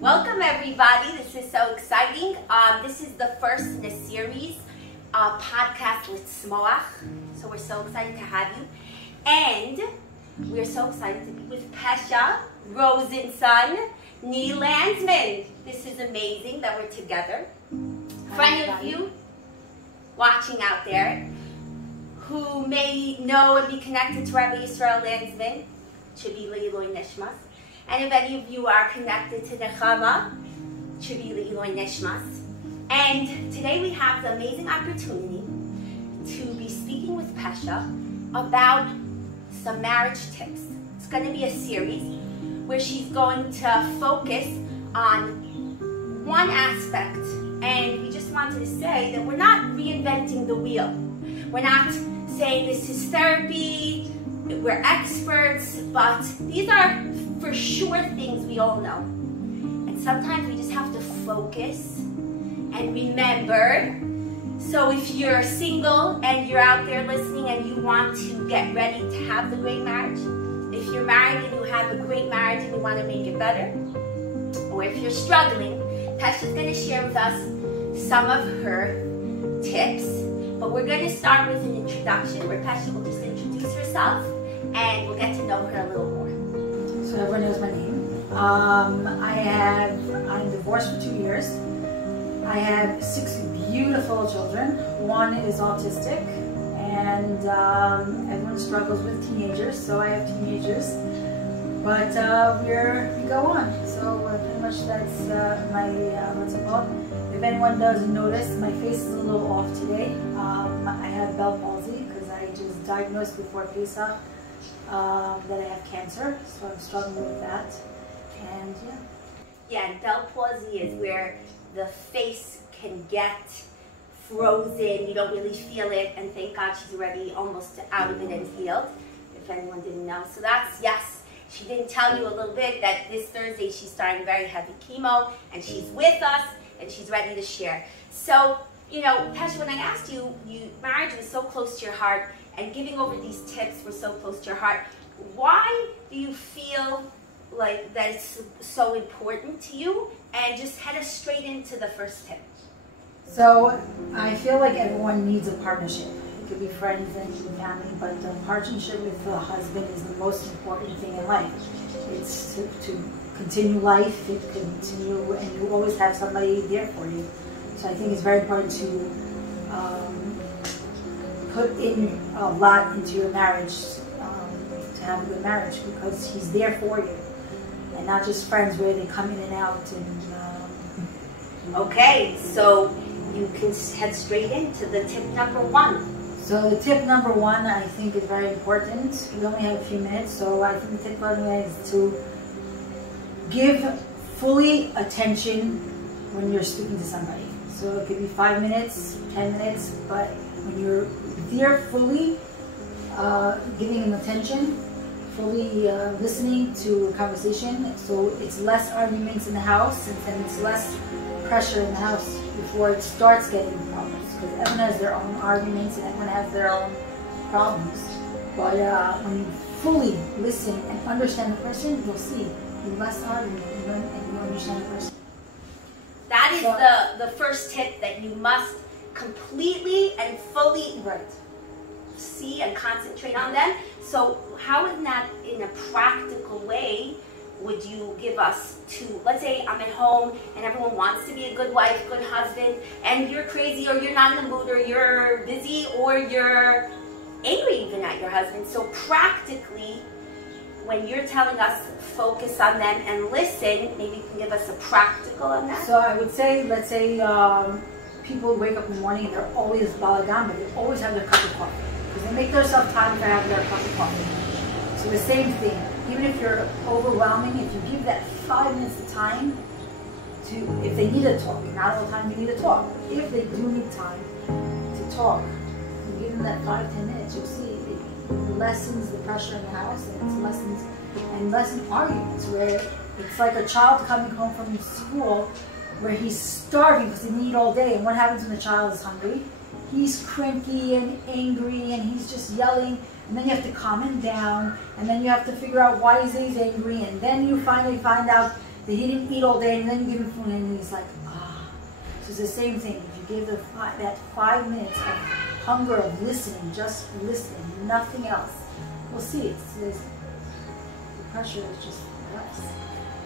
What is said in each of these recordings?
Welcome everybody, this is so exciting. This is the first in a series, podcast with Smoach. So we're so excited to have you. And we're so excited to be with Pesha, Rosenson, Nee Landsman. This is amazing that we're together. For any of you watching out there who may know and be connected to Rabbi Yisrael Landsman, should be Le'iloi Nishmas. And if any of you are connected to Nechama, should be Le'iloi Nishmas. And today we have the amazing opportunity to be speaking with Pesha about some marriage tips. It's going to be a series where she's going to focus on one aspect. And we just wanted to say that we're not reinventing the wheel. We're not saying this is therapy, we're experts, but these are for sure things we all know. And sometimes we just have to focus and remember. So if you're single and you're out there listening and you want to get ready to have the great marriage, if you're married and you have a great marriage and you want to make it better, or if you're struggling, Pesha's going to share with us some of her tips. But we're going to start with an introduction where Pesha will just introduce herself and we'll get to know her a little more. So everyone knows my name. I'm divorced for 2 years. I have 6 beautiful children. One is autistic, and everyone struggles with teenagers, so I have teenagers. But we go on. So pretty much that's my, what's it called? If anyone doesn't notice, my face is a little off today. I have Bell palsy because I just diagnosed before Pesach that I have cancer, so I'm struggling with that. And yeah, Bell palsy is where the face can get frozen, you don't really feel it, and thank God she's already almost out of it and healed, if anyone didn't know. So that's, yes, she didn't tell you a little bit that this Thursday she's starting very heavy chemo, and she's with us, and she's ready to share. So, you know, Pesha, when I asked you, marriage was so close to your heart, and giving over these tips were so close to your heart. Why do you feel like that it's so important to you? And just head us straight into the first tip. so I feel like everyone needs a partnership. It could be friends and family, but the partnership with the husband is the most important thing in life. It's to continue life, to continue, and you always have somebody there for you. So I think it's very important to put in a lot into your marriage to have a good marriage, because he's there for you, and not just friends where they come in and out. And okay, so you can head straight into the tip number 1. So the tip number 1, I think, is very important. We only have a few minutes, so I think the tip number 1 is to give fully attention when you're speaking to somebody. So it could be 5 minutes, 10 minutes, but when you're there fully, giving them attention, fully listening to a conversation, so it's less arguments in the house, and it's less pressure in the house before it starts getting problems, because everyone has their own arguments and everyone has their own problems. But when you fully listen and understand the person, you'll see less argument and you understand the person. That is the first tip, that you must completely and fully see and concentrate on them. So how in a practical way would you give us to, let's say I'm at home and everyone wants to be a good wife, good husband, and you're crazy, or you're not in the mood, or you're busy, or you're angry even at your husband. So practically, when you're telling us focus on them and listen, maybe you can give us a practical on that. So I would say, let's say people wake up in the morning and they're always balagan, but they always have their cup of coffee, because they make themselves time to have their cup of coffee. So the same thing, even if you're overwhelming, if you give that 5 minutes of time to, if they need to talk, not all the time you need to talk, but if they do need time to talk, you give them that 5-10 minutes, you'll see it lessens the pressure in the house, and it lessens arguments, where it's like a child coming home from school where he's starving because he didn't eat all day, and what happens when the child is hungry? He's cranky and angry, and he's just yelling, and then you have to calm him down, and then you have to figure out why he's angry, and then you finally find out that he didn't eat all day, and then you give him food and he's like, ah. So it's the same thing. If you give that 5 minutes of hunger of listening, just listening, nothing else, we'll see. The pressure is just less.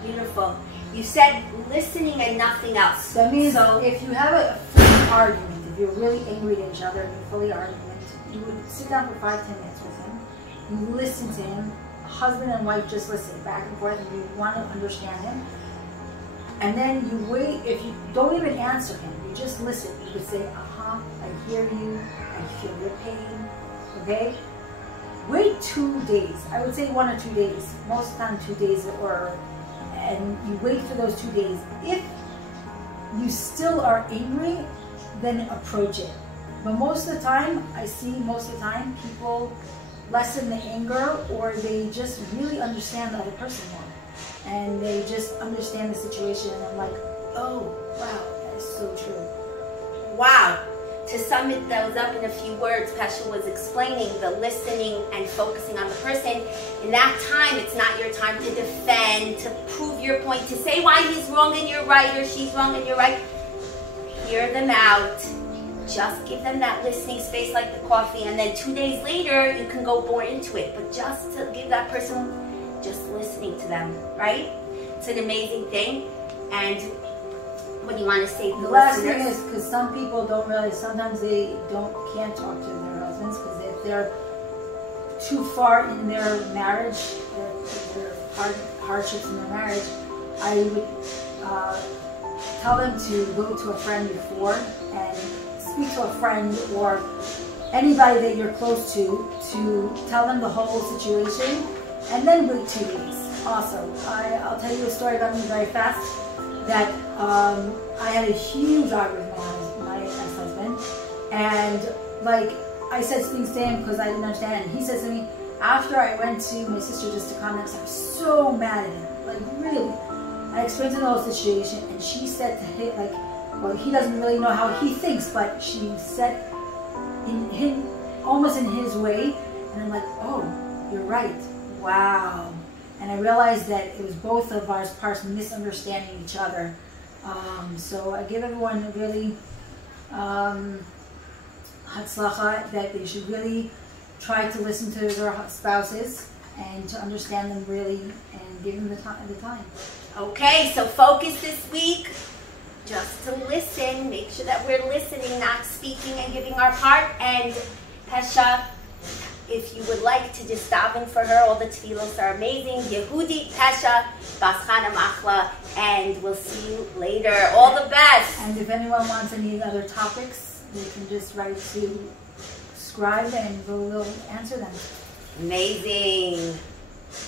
Beautiful. You said listening and nothing else. That means if you have a fully argument, if you're really angry at each other and you're fully arguing, you would sit down for 5-10 minutes with him. You listen to him. Husband and wife just listen back and forth, and you want to understand him. And then you wait. If you don't even answer him, you just listen. You could say, I hear you. I feel your pain. Okay? Wait 2 days. I would say 1 or 2 days. Most of the time 2 days, and you wait for those 2 days. If you still are angry, then approach it. But most of the time, people lessen the anger, or they just really understand the other person more. And they just understand the situation, and I'm like, oh, wow, that is so true. Wow. To sum those up in a few words, Pasha was explaining the listening and focusing on the person. In that time, it's not your time to defend, to prove your point, to say why he's wrong and you're right, or she's wrong and you're right. Hear them out. Just give them that listening space like the coffee, and then 2 days later, you can go more into it. But just to give that person, just listening to them, right? It's an amazing thing. And what do you want to say to the last thing is, because some people don't realize, sometimes they can't talk to their husbands, because if they're too far in their marriage, their hardships in their marriage, I would tell them to go to a friend before and speak to a friend or anybody that you're close to tell them the whole situation, and then wait 2 days. Also, I'll tell you a story about me very fast. That I had a huge argument with my ex-husband, and like I said things to him because I didn't understand, and he says to me, after I went to my sister just to comment, I was so mad at him, like really. I explained to him the whole situation, and she said to him, like, well, he doesn't really know how he thinks, but she said almost in his way, and I'm like, oh, you're right, wow. And I realized that it was both of our parts misunderstanding each other. So I give everyone really hatzlacha, that they should really try to listen to their spouses and to understand them really, and give them the time. Okay, so focus this week just to listen. Make sure that we're listening, not speaking and giving our part. And Pesha, if you would like to just daven for her, all the tefillos are amazing. Yehudi Pesha, Baschana Machla, and we'll see you later. All the best. And if anyone wants any other topics, they can just write to Scribe and we'll answer them. Amazing.